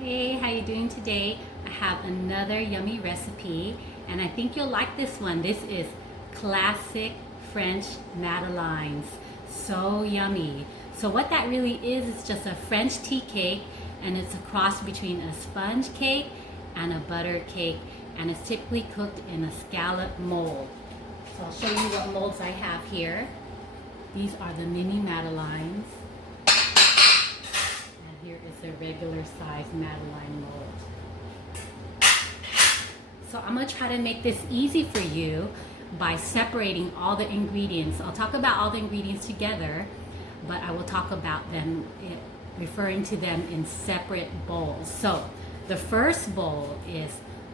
Hey, how you doing today? I have another yummy recipe and I think you'll like this one. This is classic French madelines. So yummy. So what that really is just a French tea cake, and it's a cross between a sponge cake and a butter cake, and it's typically cooked in a scallop mold. So I'll show you what molds I have here. These are the mini madelines. Here is a regular size Madeline mold. So I'm going to try to make this easy for you by separating all the ingredients. I'll talk about all the ingredients together, but I will talk about them, referring to them in separate bowls. So the first bowl is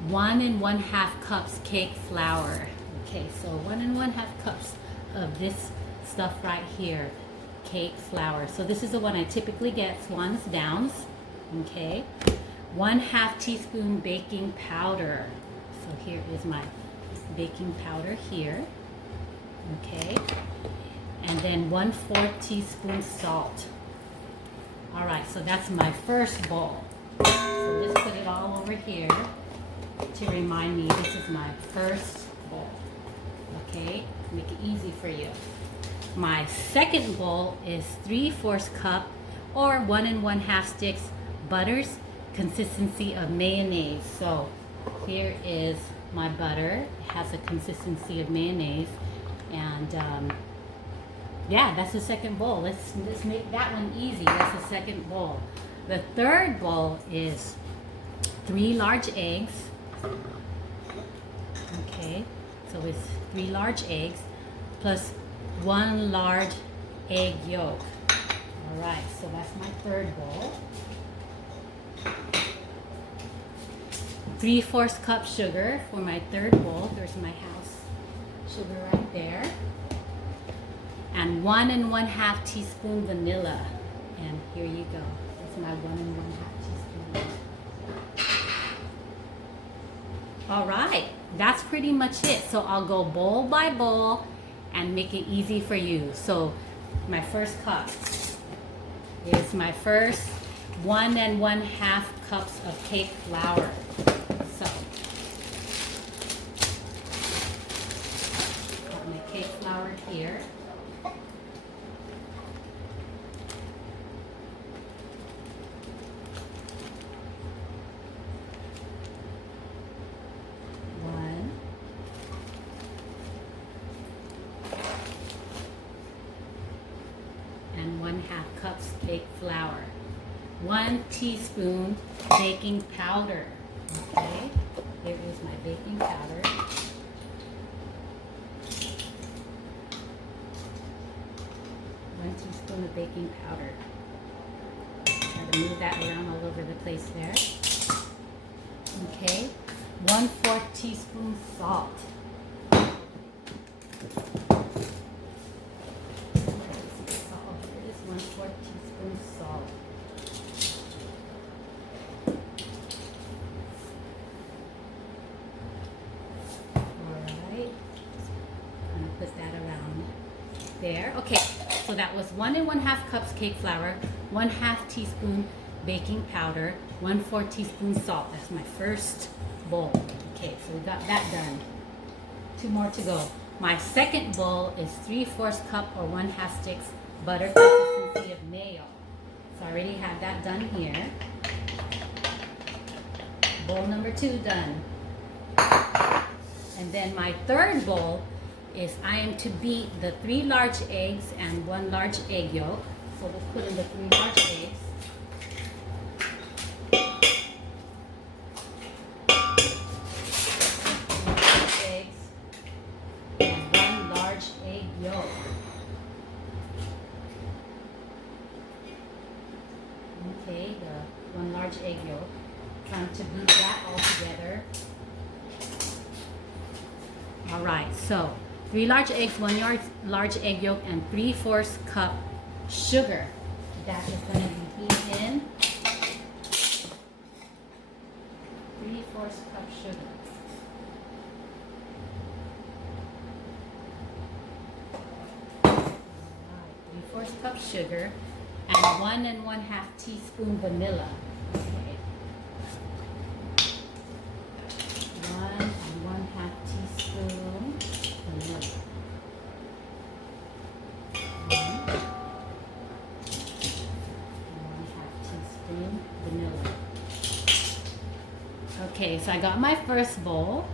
1 1/2 cups cake flour. Okay, so 1 1/2 cups of this stuff right here. Cake flour. So this is the one I typically get, Swan's Downs. Okay, 1/2 teaspoon baking powder. So here is my baking powder here. Okay, and then 1/4 teaspoon salt. All right, so that's my first bowl. So just put it all over here to remind me this is my first bowl. Okay, make it easy for you. My second bowl is 3/4 cup or 1 1/2 sticks butters, consistency of mayonnaise. So here is my butter. It has a consistency of mayonnaise, and yeah, that's the second bowl. Let's make that one easy. That's the second bowl. The third bowl is 3 large eggs. Okay, so it's 3 large eggs plus 1 large egg yolk. All right, so that's my third bowl. 3/4 cup sugar for my third bowl. There's my house sugar right there. And 1 1/2 teaspoon vanilla. And here you go. That's my 1 1/2 teaspoon. All right, that's pretty much it. So I'll go bowl by bowl and make it easy for you. So my first cup is my first 1 1/2 cups of cake flour. So got my cake flour here. And 1/2 cups cake flour. 1 teaspoon baking powder. Okay, here is my baking powder. 1 teaspoon of baking powder. Try to move that around all over the place there. Okay, 1/4 teaspoon salt. Salt. Alright, I'm going to put that around there. Okay, so that was 1 1/2 cups cake flour, 1/2 teaspoon baking powder, 1/4 teaspoon salt. That's my first bowl. Okay, so we got that done. 2 more to go. My second bowl is 3/4 cup or 1/2 sticks butter, consistency of mayo. So I already have that done here. Bowl number 2 done. And then my third bowl is I am to beat the 3 large eggs and 1 large egg yolk. So let's put in the 3 large eggs. And 1 large egg yolk. Okay, the 1 large egg yolk. Trying to beat that all together. All right, so 3 large eggs, 1 large egg yolk, and 3/4 cup sugar. That is going to be beat in. 3/4 cup sugar. All right, 3/4 cup sugar. And 1 1/2 teaspoon vanilla. Okay. tablespoon vanilla. Okay, so I got my first bowl.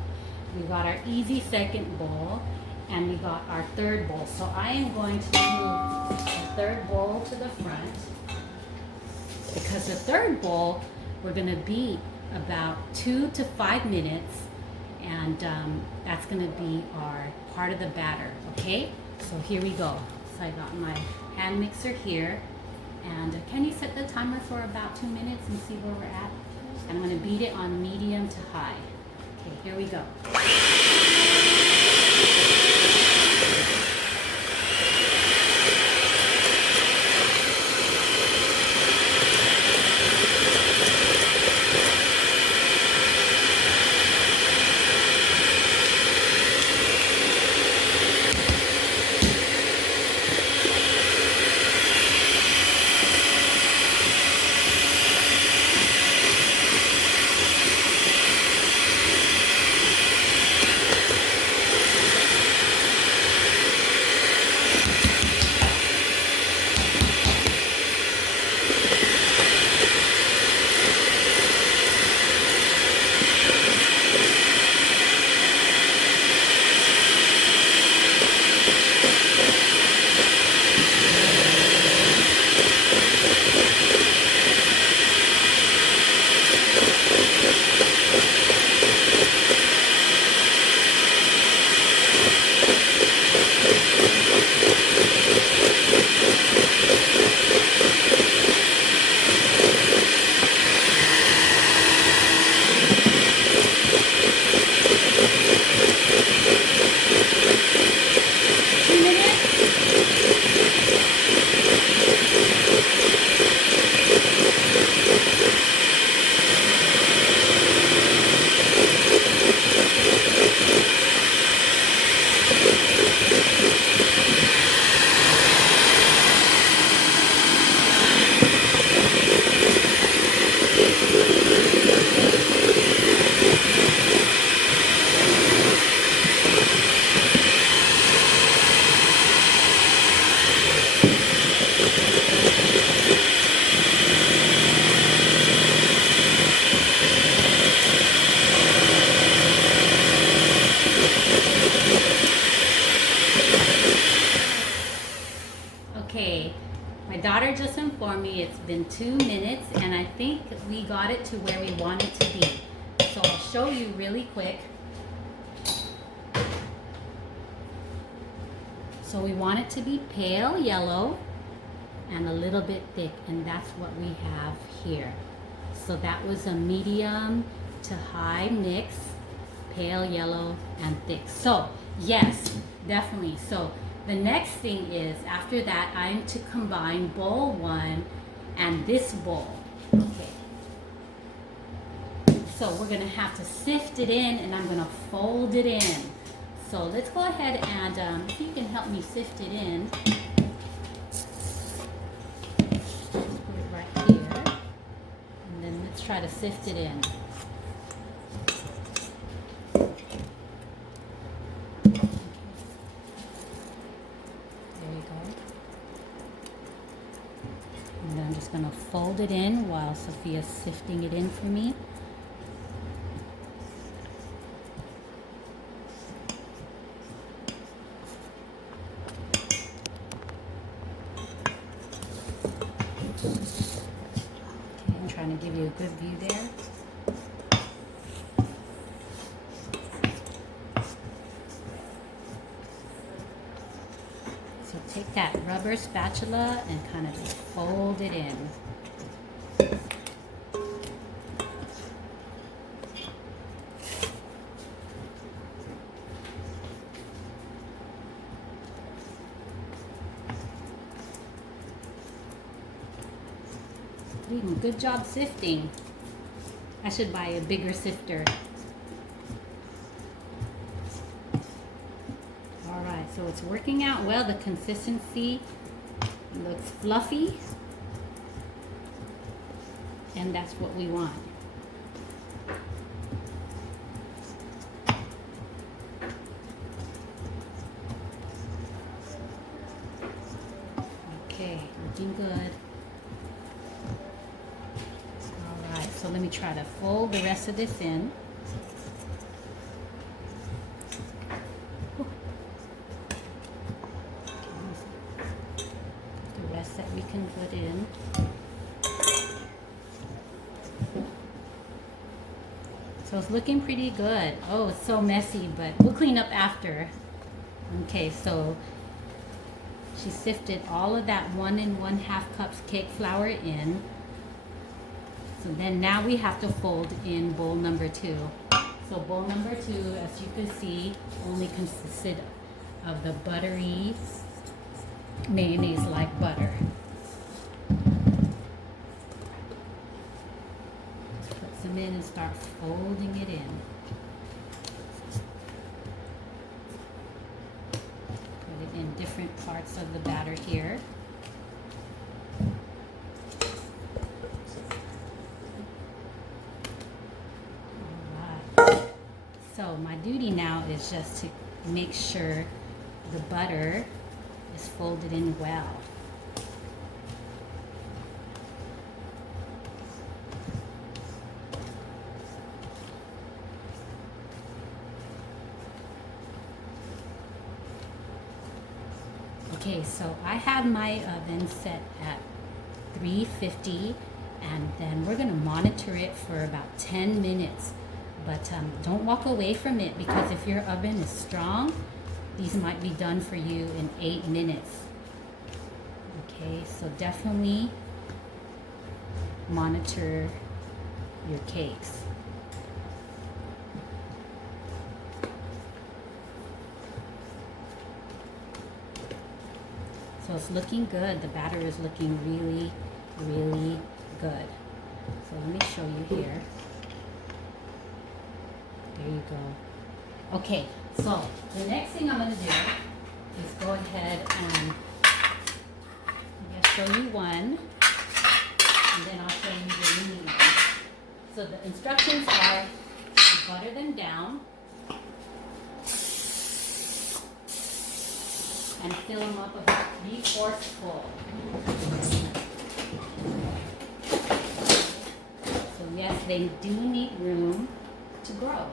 We got our easy second bowl, and we got our third bowl. So I am going to move the third bowl to the front, because the third bowl we're going to beat about 2 to 5 minutes, and that's going to be our part of the batter. Okay, so here we go. So I got my hand mixer here, and can you set the timer for about 2 minutes and see where we're at? And I'm going to beat it on medium to high. Okay, here we go. Okay, my daughter just informed me it's been 2 minutes, and I think we got it to where we want it to be. So I'll show you really quick. So we want it to be pale yellow and a little bit thick, and that's what we have here. So that was a medium to high mix, pale yellow and thick. So yes, definitely. So the next thing is, after that, I'm to combine bowl one and this bowl. Okay. So we're gonna have to sift it in, and I'm gonna fold it in. So let's go ahead and if you can help me sift it in. Just put it right here, and then let's try to sift it in. And then I'm just going to fold it in while Sophia's sifting it in for me. Okay, I'm trying to give you a good view there. So take that rubber spatula and kind of just fold it in. Good job sifting. I should buy a bigger sifter. Alright, so it's working out well. The consistency looks fluffy, and that's what we want. Okay, looking good. So let me try to fold the rest of this in. The rest that we can put in. So it's looking pretty good. Oh, it's so messy, but we'll clean up after. Okay, so she sifted all of that 1 1/2 cups cake flour in. So then now we have to fold in bowl number 2. So bowl number 2, as you can see, only consisted of the buttery mayonnaise-like butter. Put some in and start folding it in. Put it in different parts of the batter here. So my duty now is just to make sure the butter is folded in well. Okay, so I have my oven set at 350, and then we're gonna monitor it for about 10 minutes. But don't walk away from it, because if your oven is strong, these might be done for you in 8 minutes. Okay, so definitely monitor your cakes. So it's looking good. The batter is looking really, really good. So let me show you here. There you go. Okay, so the next thing I'm going to do is go ahead and show you one, and then I'll show you the mini one. So the instructions are to butter them down and fill them up about 3/4 full. So yes, they do need room to grow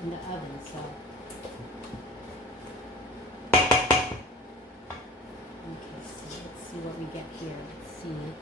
in the oven, so. Okay, so let's see what we get here. Let's see.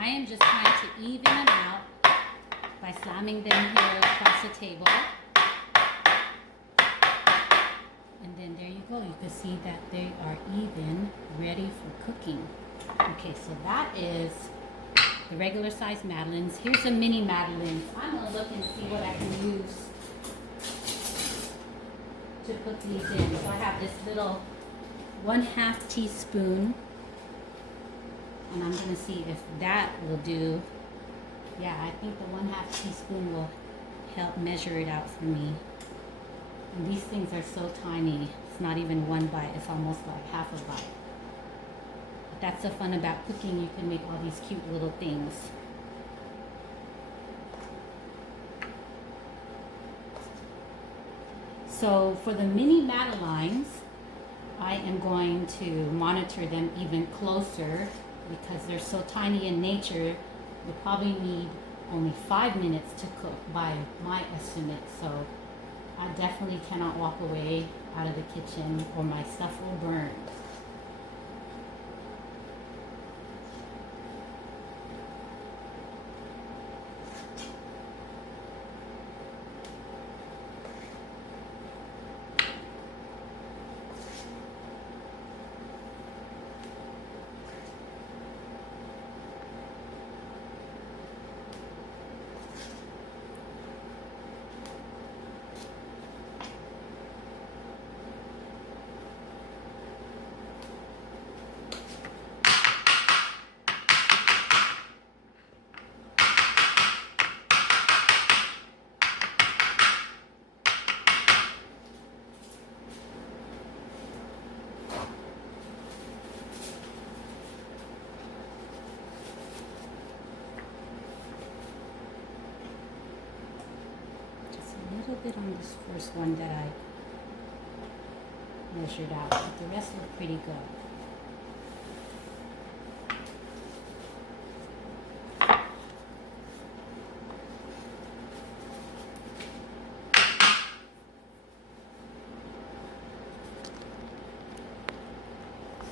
I am just trying to even them out by slamming them here across the table. And then there you go. You can see that they are even, ready for cooking. Okay, so that is the regular size madeleines. Here's some mini madeleines. I'm going to look and see what I can use to put these in. So I have this little 1/2 teaspoon. And I'm going to see if that will do. Yeah, I think the 1/2 teaspoon will help measure it out for me. And these things are so tiny. It's not even one bite. It's almost like half a bite. But that's the fun about cooking. You can make all these cute little things. So for the mini madelines, I am going to monitor them even closer, because they're so tiny in nature. You probably need only 5 minutes to cook by my estimate. So I definitely cannot walk away out of the kitchen or my stuff will burn. this first one that I measured out, but the rest look pretty good.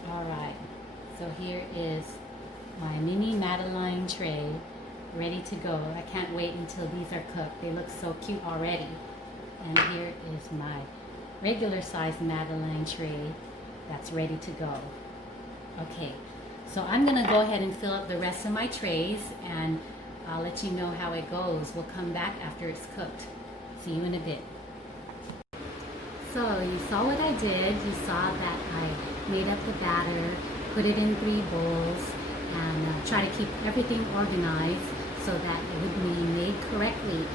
Alright, so here is my mini Madeline tray ready to go. I can't wait until these are cooked. They look so cute already. And here is my regular size Madeline tray that's ready to go. Okay, so I'm gonna go ahead and fill up the rest of my trays and I'll let you know how it goes. We'll come back after it's cooked. See you in a bit. So you saw what I did. You saw that I made up the batter, put it in 3 bowls, and try to keep everything organized so that it would be made correctly.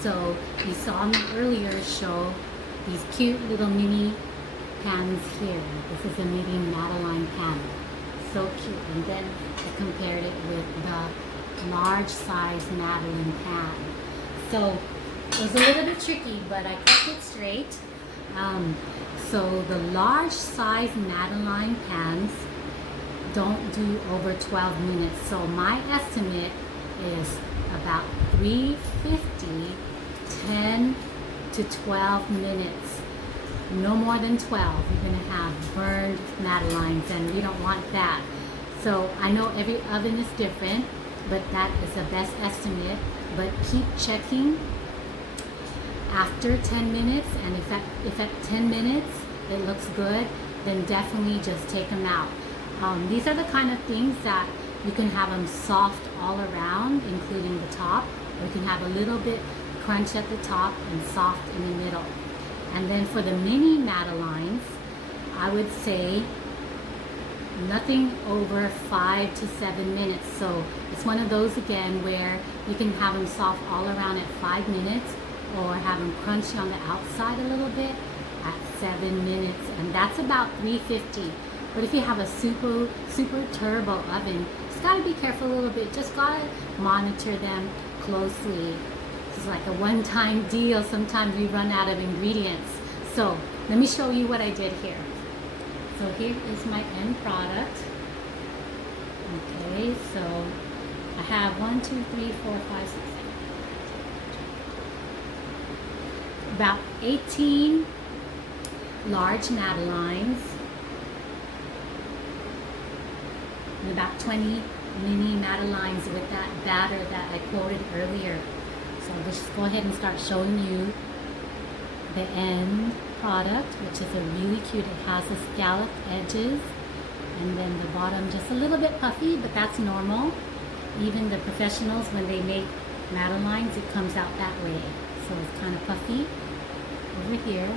So you saw me earlier show these cute little mini pans here. This is a mini Madeline pan. So cute. And then I compared it with the large size Madeline pan. So it was a little bit tricky, but I kept it straight. So the large size Madeline pans don't do over 12 minutes. So my estimate is about 350, 10 to 12 minutes. No more than 12. You're going to have burned Madelines and we don't want that. So I know every oven is different, but that is the best estimate. But keep checking after 10 minutes, and if at 10 minutes it looks good, then definitely just take them out. These are the kind of things that you can have them soft all around, including the top, or you can have a little bit crunch at the top and soft in the middle. And then for the mini Madelines, I would say nothing over 5 to 7 minutes. So it's one of those again where you can have them soft all around at 5 minutes, or have them crunchy on the outside a little bit at 7 minutes, and that's about 350. But if you have a super turbo oven, just gotta be careful a little bit. Just gotta monitor them closely. It's like a one-time deal. Sometimes we run out of ingredients. So let me show you what I did here. So here is my end product. Okay, so I have 1, 2, 3, 4, 5, 6, 7. About 18 large Madelines and about 20 mini Madelines with that batter that I quoted earlier. So I'll just go ahead and start showing you the end product, which is a really cute. It has the scalloped edges and then the bottom just a little bit puffy, but that's normal. Even the professionals, when they make Madelines, it comes out that way. So it's kind of puffy over here,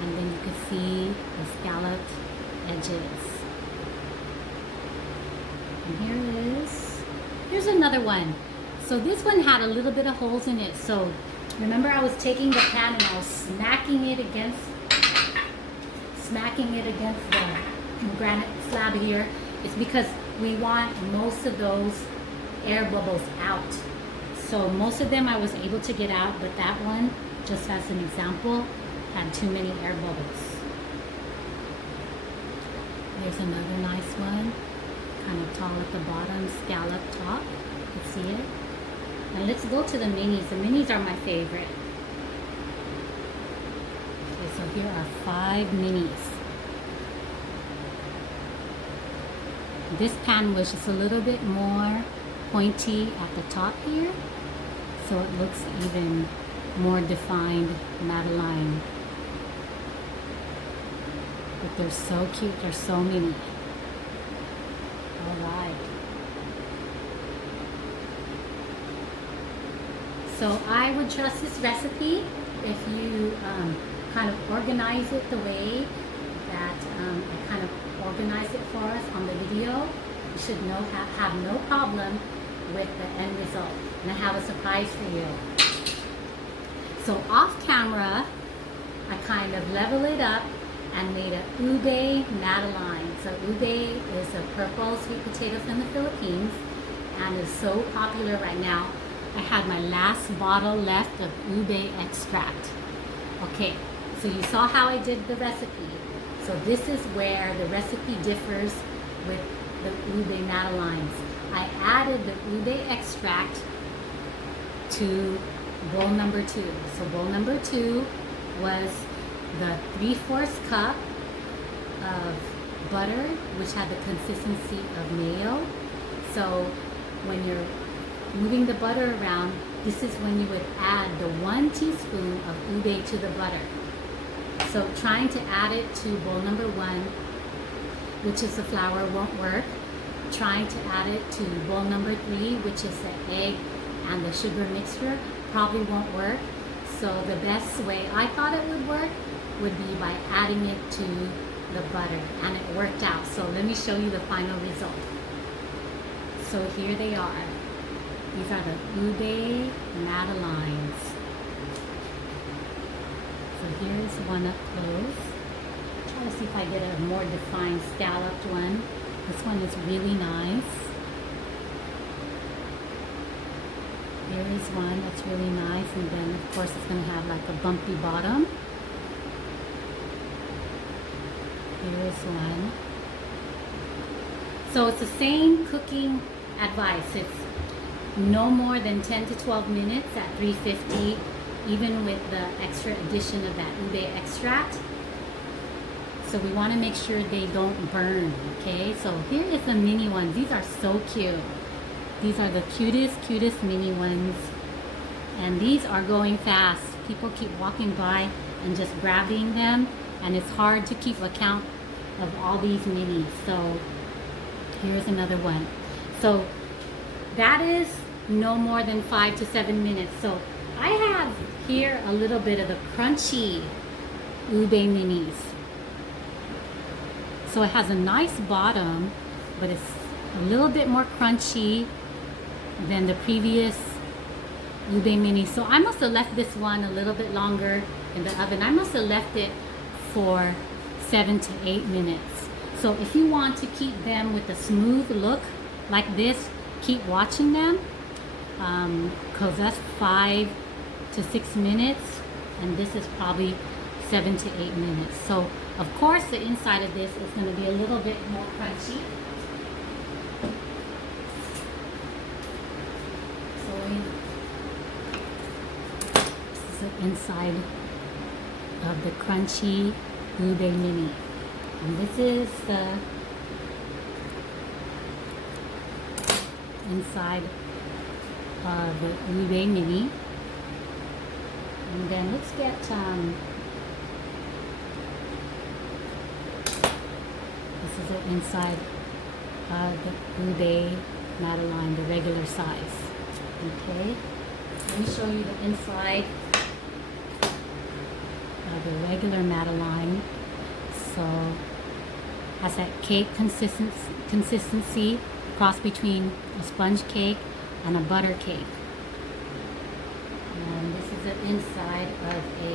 and then you can see the scalloped edges. And here's another one. So this one had a little bit of holes in it. So remember, I was taking the pan and I was smacking it against the granite slab here. It's because we want most of those air bubbles out. So most of them I was able to get out, but that one, just as an example, had too many air bubbles. There's another nice one, kind of tall at the bottom, scalloped top. You can see it. And let's go to the minis. The minis are my favorite. Okay, so here are 5 minis. This pan was just a little bit more pointy at the top here, so it looks even more defined Madeline. But they're so cute. They're so mini. All right. So I would trust this recipe if you kind of organize it the way that I kind of organized it for us on the video. You should have no problem with the end result. And I have a surprise for you. So off camera, I kind of level it up and made a ube Madeline. So ube is a purple sweet potato from the Philippines and is so popular right now. I had my last bottle left of ube extract. Okay, so you saw how I did the recipe. So this is where the recipe differs with the ube madelines. I added the ube extract to bowl number 2. So bowl number 2 was the 3/4 cup of butter, which had the consistency of mayo. So when you're moving the butter around, this is when you would add the 1 teaspoon of ube to the butter. So trying to add it to bowl number 1, which is the flour, won't work. Trying to add it to bowl number 3, which is the egg and the sugar mixture, probably won't work. So the best way I thought it would work would be by adding it to the butter, and it worked out. So let me show you the final result. So here they are. These are the ube madelines. So here's one up close. Try to see if I get a more defined scalloped one. This one is really nice. Here is one that's really nice, and then of course it's going to have like a bumpy bottom. Here is one. So it's the same cooking advice. It's no more than 10 to 12 minutes at 350, even with the extra addition of that ube extract. So we want to make sure they don't burn, okay? So here is the mini ones. These are so cute. These are the cutest mini ones. And these are going fast. People keep walking by and just grabbing them, and it's hard to keep account of all these minis. So here's another one. So that is no more than 5 to 7 minutes. So I have here a little bit of the crunchy ube minis. So it has a nice bottom, but it's a little bit more crunchy than the previous ube mini. So I must have left this one a little bit longer in the oven. I must have left it for 7 to 8 minutes. So if you want to keep them with a smooth look like this, keep watching them, because that's 5 to 6 minutes, and this is probably 7 to 8 minutes. So of course the inside of this is going to be a little bit more crunchy. So this is the inside of the crunchy ube mini, and this is the inside of the ube mini. And then let's get this is the inside of the ube madeline, the regular size. Okay, let me show you the inside of the regular madeline. So has that cake consistency, cross between a sponge cake and a butter cake. And this is the inside of a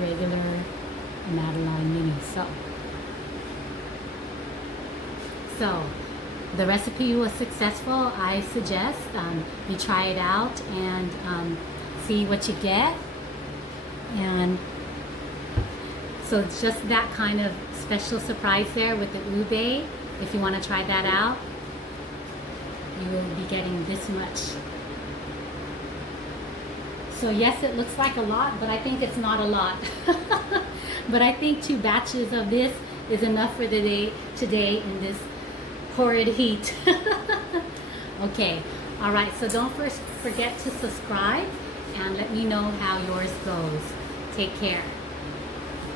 regular madeline mini. So the recipe was successful. I suggest you try it out and see what you get. And so it's just that kind of special surprise there with the ube. If you want to try that out, you will be getting this much. So yes, it looks like a lot, but I think it's not a lot. But I think 2 batches of this is enough for the day today in this horrid heat. Okay, all right, so don't forget to subscribe and let me know how yours goes. Take care.